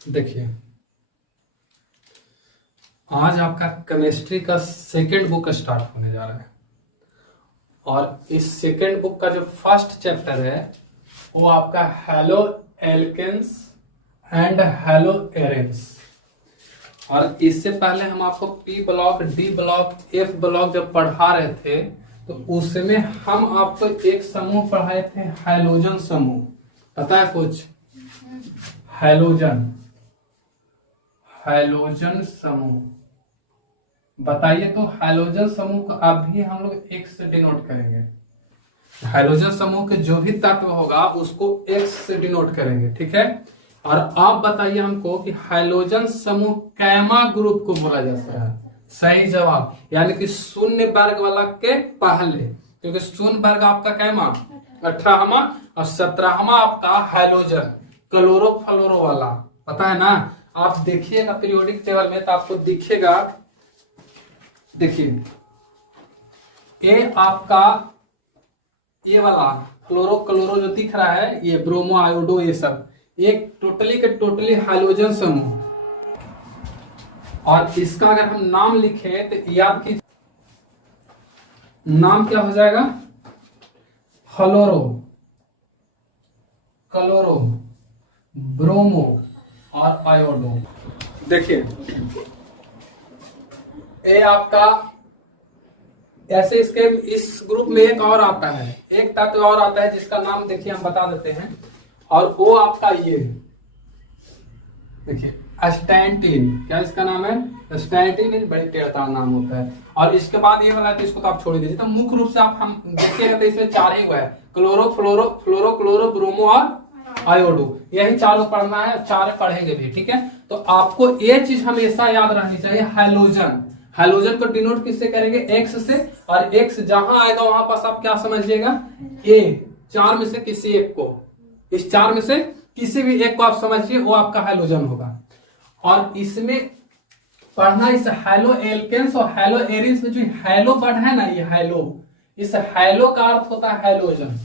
देखिए, आज आपका केमिस्ट्री का सेकेंड बुक स्टार्ट होने जा रहा है और इस सेकेंड बुक का जो फर्स्ट चैप्टर है वो आपका हेलो एल्केन्स एंड हेलो एरेन्स। और इससे पहले हम आपको P block, D block, F block जब पढ़ा रहे थे तो उसमें हम आपको एक समूह पढ़ाए थे, हैलोजन समूह। पता है कुछ? हैलोजन समूह बताइए तो। हैलोजन समूह को अभी हम लोग एक्स से डिनोट करेंगे। हैलोजन समूह के जो भी तत्व होगा उसको एक्स से डिनोट करेंगे, ठीक है। और आप बताइए हमको कि हैलोजन समूह कैमा ग्रुप को बोला जाता है। सही जवाब, यानी कि शून्य वर्ग वाला के पहले, क्योंकि शून्य वर्ग आपका कैमा 18वां और 17वां आपका हैलोजन क्लोरोफ्लोरो वाला, पता है ना। आप देखिएगा पीरियोडिक टेबल में तो आपको दिखेगा, देखिए ये आपका ये वाला क्लोरो क्लोरो जो दिख रहा है, ये ब्रोमो आयोडो, ये सब एक टोटली के टोटली हैलोजन समूह। और इसका अगर हम नाम लिखे तो याद कीजिए, नाम क्या हो जाएगा? फ्लोरो, क्लोरो, ब्रोमो और आयोडो। देखिए ये आपका ऐसे इसके इस ग्रुप में एक और आता है, एक तत्व और आता है जिसका नाम देखिए हम बता देते हैं, और वो आपका ये देखिए स्टैंटिन। क्या इसका नाम है? स्टैंटिन। बड़ी टेढ़ा नाम होता है। और इसके बाद ये वाला, तो इसको तो आप छोड़ दीजिए। तो मुख्य रूप से आप हम देखिएगा तो इसमें चार ही हुआ है, क्लोरो, फ्लोरो, फ्लोरो, क्लोरो, ब्रोमो और आयोडो। यही चारों पढ़ना है, चार पढ़ेंगे भी, ठीक है। तो आपको ये चीज हमेशा याद रहनी चाहिए, हैलोजन। हैलोजन को डिनोट किससे करेंगे? एक्स से। और एक्स जहां आएगा वहां पास आप क्या समझिएगा? ए, चार में से किसी एक को, इस चार में से किसी भी एक को आप समझिए, वो आपका हैलोजन होगा। और इसमें पढ़ना इस हेलो एल्केन्स और हेलो एरिन्स में जो हेलो वर्ड है ना, ये हेलो, इस हेलो का अर्थ होता है हैलोजन।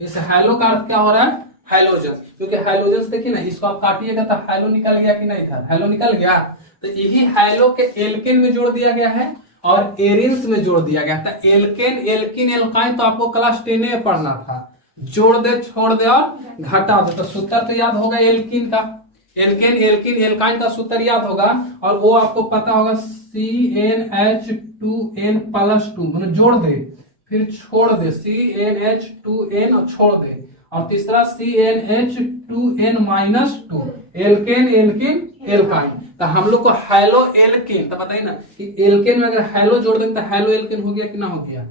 इस हेलो का अर्थ क्या हो रहा है? हैलोजन। क्योंकि हैलोजन देखिए ना, इसको आप काटिएगा तो हेलो निकल गया कि नहीं था? हेलो निकल गया। तो यही हेलो के एल्केन में जोड़ दिया गया है और एरिन्स में जोड़ दिया गया था। एल्केन, एल्किन, एल्काइन तो आपको क्लास 10 में पढ़ना था। जोड़ दे, छोड़ दे और घटा दे, तो सूत्र तो याद होगा एल्किन का। एल्केन, एल्किन, एल्काइन का सूत्र याद होगा और वो आपको पता होगा CnH2n+2, मतलब जोड़ दे फिर छोड़ दे, CnH2n और छोड़ दे। और तीसरा CnH2n-2, एल्केन, एल्किन, एल्काइन। तो हम लोग को हेलो एल्केन, तो बताइए ना कि एल्केन में अगर हेलो जोड़ देंगे तो हेलो एल्केन हो गया कि ना हो गया?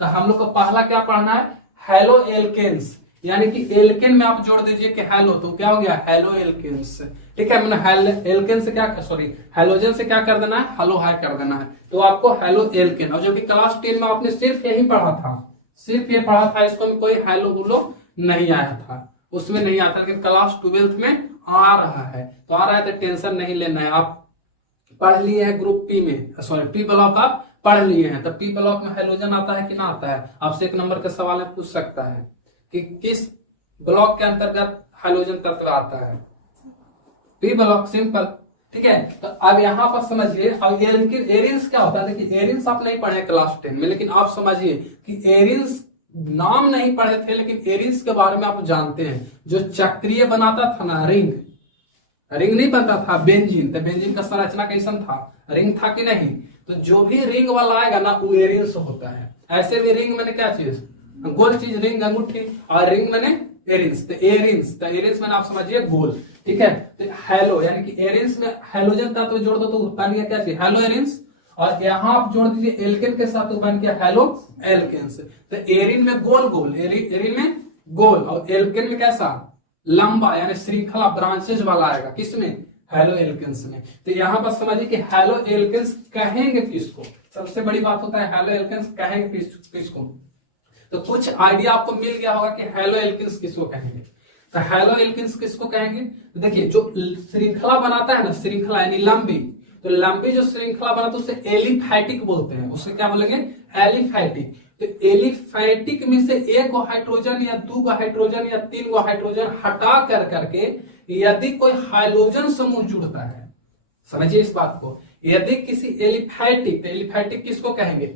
तो हम लोग को पहला क्या पढ़ना है? हेलो एल्केन्स, यानी कि एल्केन में आप जोड़ दीजिए कि हेलो, तो क्या हो गया? हेलो एल्केन्स, ठीक है। मैंने एल्केन से क्या, सॉरी हैलोजन से क्या कर देना है? हेलो हाई कर देना है, तो आपको हेलो एल्केन। और जो कि क्लास 10 में आपने सिर्फ यही पढ़ा था, सिर्फ ये पढ़ा था, इसको में कोई हेलो गुलो नहीं आया था, उसमें नहीं आता। लेकिन क्लास 12 में आ रहा है, तो आ रहा है तो टेंशन नहीं लेना है। आप पढ़ लिए हैं ग्रुप पी में, सॉरी पी ब्लॉक आप पढ़ लिए हैं, तो पी ब्लॉक में हैलोजन आता है कि ना आता है? आपसे एक नंबर के सवाल में पूछ सकता है कि किस ब्लॉक के अंतर्गत हैलोजन तत्व आता है? पी ब्लॉक, सिंपल, ठीक है। तो अब यहाँ पर समझिए, अब एरिन्स क्या होता है? देखिए एरिन्स आप नहीं पढ़े क्लास 10 में, लेकिन आप समझिए कि एरिन्स नाम नहीं पढ़े थे, लेकिन एरिन्स के बारे में आप जानते हैं। जो चक्रीय बनाता था ना, रिंग नहीं बनता था, बेंजीन, तो बेंजीन का संरचना कैसन था? रिंग था कि नहीं? तो जो भी रिंग वाला आएगा ना वो एरिन्स होता है। ऐसे भी रिंग मैंने क्या चीज, गोल चीज, रिंग अंगूठी, और रिंग मैंने एरिन्स, तो एरिन्स मैंने आप समझिए गोल, ठीक है। तो हेलो यानी कि एरिन्स में हैलोजन का तो जोड़ दो तो बन गया क्या चीज? Hello arenes. और यहाँ आप जोड़ दीजिए एल्केन के साथ तो बन गया हेलो एल्केन्स। तो एरिन में गोल गोल, एरिन में गोल, और एल्केन में कैसा? लंबा, यानी श्रृंखला ब्रांचेज वाला आएगा। किसमें? हेलो एल्केन्स में। तो यहाँ पर समझिए कि हेलो एल्केन्स कहेंगे किसको? सबसे बड़ी बात होता है हेलो एल्केन्स कहेंगे किसको? तो कुछ आइडिया आपको मिल गया होगा कि हेलो एल्केन्स किसको कहेंगे। तो हेलो एल्केन्स किसको कहेंगे? तो देखिए जो श्रृंखला बनाता है ना, श्रृंखला यानी लंबी, तो लंबी जो श्रृंखला बनाता है उसे एलिफैटिक बोलते हैं। उसे क्या बोलेंगे? एलिफैटिक। तो एलिफैटिक में से एक हाइड्रोजन या 2 हाइड्रोजन या 3 हाइड्रोजन हटा कर करके यदि कोई हाइड्रोजन समूह जुड़ता है, समझिए इस बात को, यदि किसी एलिफैटिक किसको कहेंगे,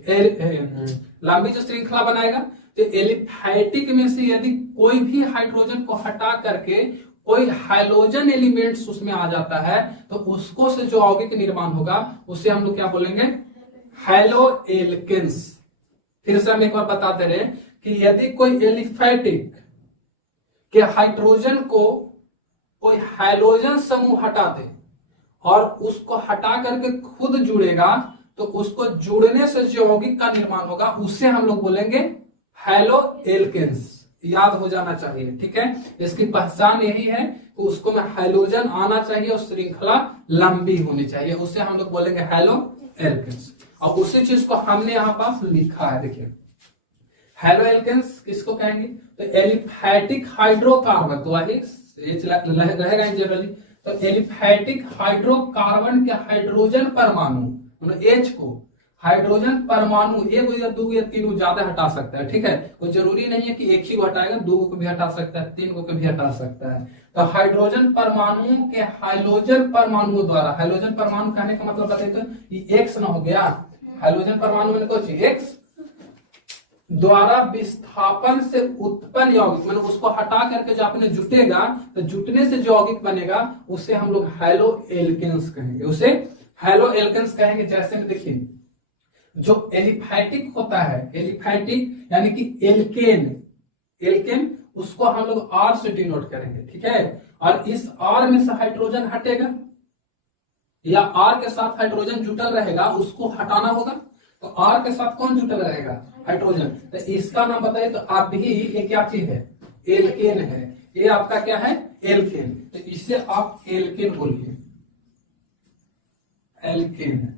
लंबी जो श्रृंखला बनाएगा, तो एलिफैटिक में से यदि कोई भी हाइड्रोजन को हटा करके कोई हाइड्रोजन एलिमेंट्स उसमें आ जाता है, तो उसको से जो यौगिक निर्माण होगा उसे हम लोग क्या बोलेंगे, हैलो एल्केन्स। फिर से हम एक बार बताते रहे कि यदि कोई एलिफैटिक के हाइड्रोजन को कोई हाइड्रोजन समूह हटा दे और उसको हटा करके खुद जुड़ेगा, तो उसको जुड़ने से जो यौगिक का निर्माण होगा उसे हम लोग बोलेंगे हैलो एल्केन्स। याद हो जाना चाहिए, ठीक है। इसकी पहचान यही है कि उसको में हाइड्रोजन आना चाहिए और श्रृंखला लंबी होनी चाहिए, उसे हम लोग बोलेंगे हैलो एल्केन्स। और उसी चीज को हमने यहाँ पास लिखा है, देखिए हैलो एल्केन्स किसको कहेंगे, तो एलिफैटिक हाइड्रोकार्बन, तो वही रहेगा जनरली, तो एलिफैटिक हाइड्रोकार्बन के हाइड्रोजन परमाणु मतलब H को हाइड्रोजन परमाणु एक या दो या तीन ज्यादा हटा सकता है, ठीक है। कोई जरूरी नहीं है कि एक ही को हटाएगा, दो को भी हटा सकता है, तीन को भी हटा सकता है। तो हाइड्रोजन परमाणु के हाइड्रोजन परमाणु द्वारा, हाइड्रोजन परमाणु कहने का मतलब बताइए तो ये एक्स ना हो गया, हाइड्रोजन परमाणु में कुछ एक्स द्वारा विस्थापन से उत्पन्न यौगिक, मतलब उसको हटा करके जो आपने जुटेगा, तो जुटने से जो यौगिक बनेगा उसे हम लोग हैलो एल्केन्स कहेंगे, उसे हैलो एल्केन्स कहेंगे। जैसे में देखिए जो एलिफैटिक होता है, एलिफैटिक यानी कि एल्केन उसको हम लोग R से डिनोट करेंगे, ठीक है। और इस R में से हाइड्रोजन हटेगा या R के साथ हाइड्रोजन जुटल रहेगा, उसको हटाना होगा, तो R के साथ कौन जुटल रहेगा, हाइड्रोजन। तो इसका नाम बताइए, तो आप भी ये क्या चीज है, एल्केन है, ये आपका क्या है, एल्केन। तो इसे आप एल्केन बोलिए, एल्केन।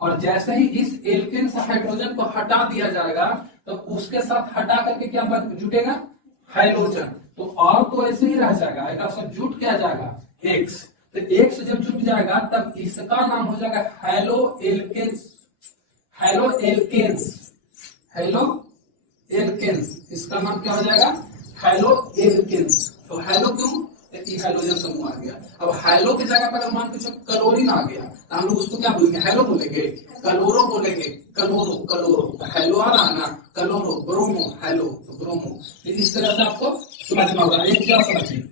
और जैसे ही इस एल्केन से हाइड्रोजन को हटा दिया जाएगा, तो उसके साथ हटा करके क्या जुटेगा, हाइड्रोजन। तो R तो ऐसे ही रह जाएगा, एक साथ जुट क्या जाएगा, X। तो X जब जुट जाएगा तब इसका नाम हो जाएगा haloalkanes, haloalkanes, haloalkanes. इसका नाम क्या हो जाएगा, हैलो एल्केन्स। तो हैलो क्यों, हाइड्रोजन समूह आ गया। अब हैलो की जगह पर अगर मान के चलो क्लोरीन आ गया, तो हम लोग उसको क्या बोलेंगे, हैलो बोलेंगे, क्लोरो बोलेंगे, क्लोरो हैलो आ रहा ना, क्लोरो, ब्रोमो, हैलो तो ब्रोमो। इस तरह से आपको समझना होगा। एक क्या समझिए,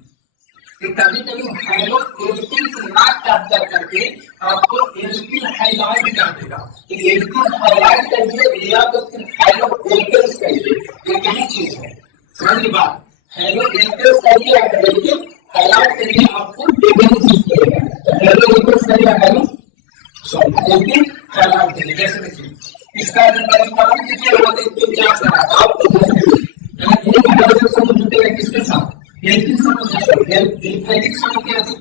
कभी कभी हैलो एल्किन ना कैप्चर करके आपको एल्किन हाइलाइट कर देगा, तो एल्किन हाइलाइट करिए या तो फिर हैलो एल्किन्स करिए, ये यही चीज है, समझ बात। हैलो एल्किन्स करिए, एल्किन हाइलाइट करिए, आपको एल्किन चीज करेगा, तो हैलो एल्किन्स करिए, हैलो सॉरी एल्किन हाइलाइट करिए। जैसे देखिए इसका परिमाण कितने होते हैं, 3-4 से आपको एक हाइड्रोजन समूह जुटेगा किसके साथ, एल्किन समूह, एलिफैटिक समूह क्या है,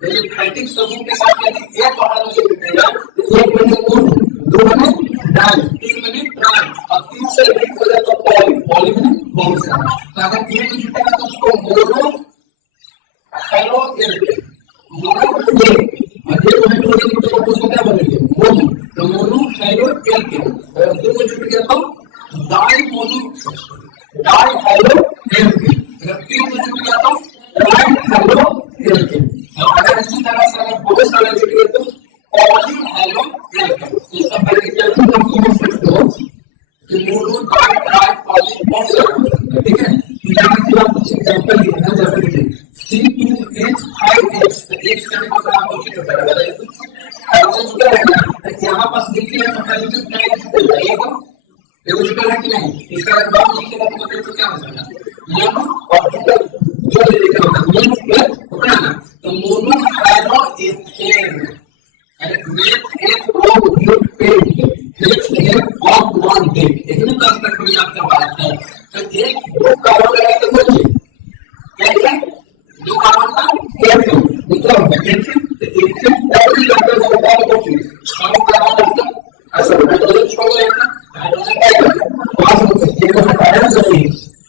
एलिफैटिक समूह के साथ यदि एक हाइड्रोजन जुटेगा तो एक बने मोनो, दो बने डाई, तीन बने ट्राई, और तीन से अधिक हो जाए तो पॉली, पॉली बने बहुत सारा। तो अगर एक जुटेगा तो उसको मोनो हैलो एल्किन, मोनो और एक हाइड्रोजन जुटेगा तो उसको क्या बोलेंगे, मोनो, तो मोनो हैलो एल्किन। और दो जुट गया तो di mono, di halo alkene. अगर तीन जुट गया तो ट्राई हैलो एल्किन। और अगर इसी तरह से अगर बहुत सारे जुट गए तो पॉली हैलो एल्किन। इसका प्रैक्टिकल हम समझ सकते हो कि मोनो डाई ट्राई पॉली बहुत सारे, ठीक है। यहाँ की आप कुछ एग्जांपल लिए ना, जैसे कि C2H5X, तो X करने का आपको क्या पता है, हाइड्रोजन जुटा है ना, तो यहाँ पास देखिए तो हाइड्रोजन क्या जुटा है, देखो जुटा है कि नहीं। इसका अगर बात लिखेगा तो मतलब तो क्या हो जाएगा, मोनो और जुटल जो लिखेगा मोनो प्लस होगा ना, तो मोनो हैलो एथेन, अरे मेथ एक प्रो ग्रुप पे हेक्स है ऑफ वन टेक, इतने कंस्ट्रक्ट में आपका बात है। तो एक दो कार्बन लगा के बोलिए क्या है, दो कार्बन का एक मतलब एक डबल लेटर होता है, तो छह कार्बन ऐसा हाइड्रोजन छोड़ लेना, हाइड्रोजन का पास से एक हटाया चाहिए,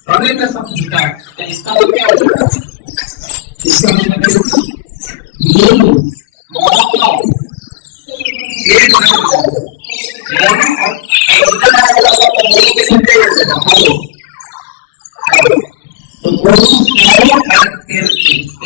अगले का सब जुटा है। तो इसका मतलब क्या हो जाएगा, इसका मतलब मोनो मोनो एक बना मोनो और हाइड्रोजन आएगा तो मोनो के साथ हो जाएगा, तो mono halo alkene.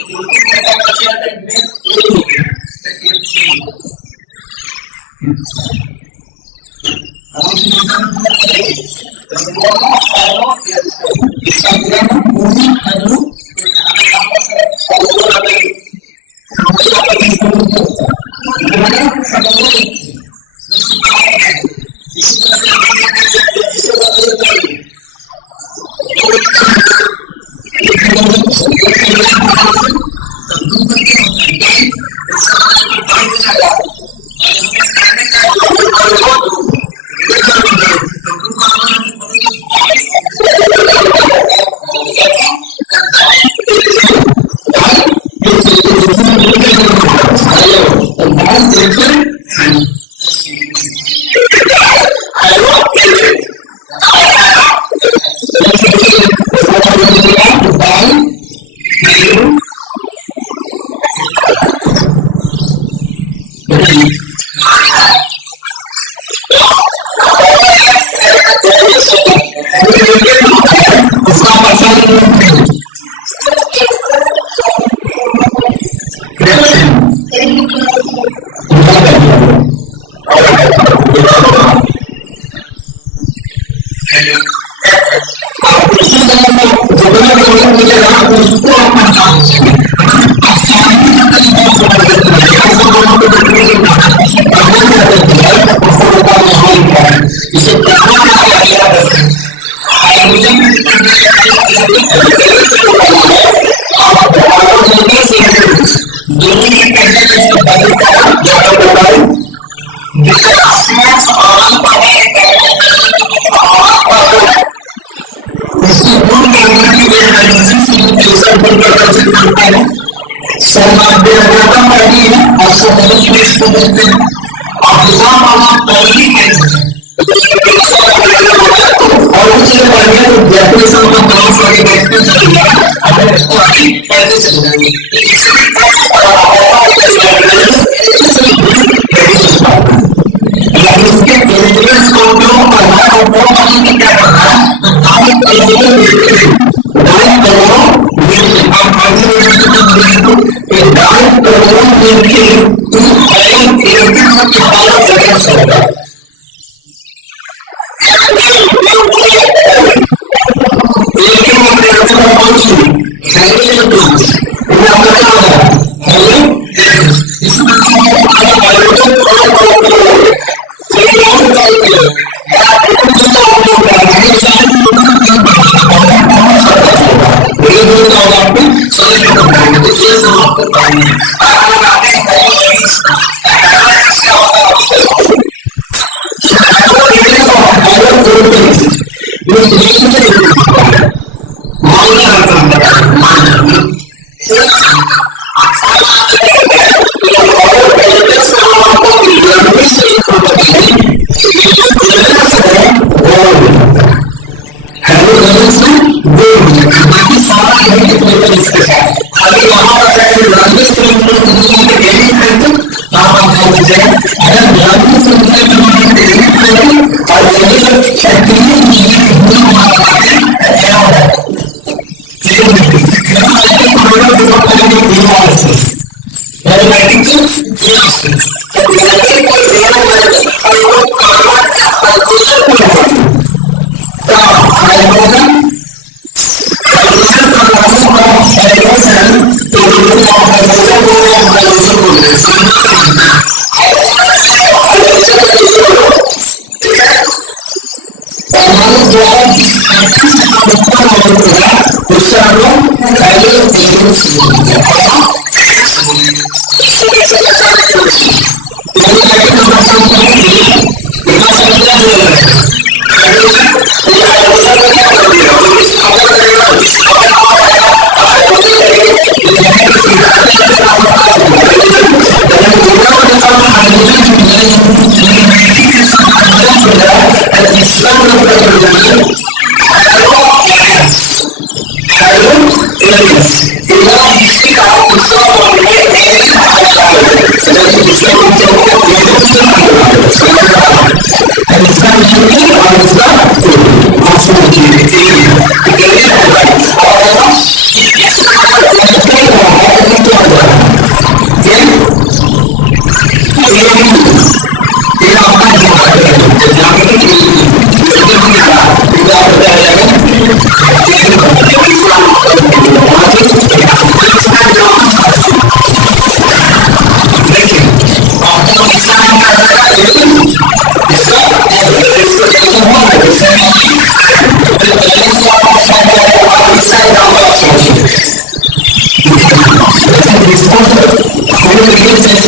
disposal of nucleic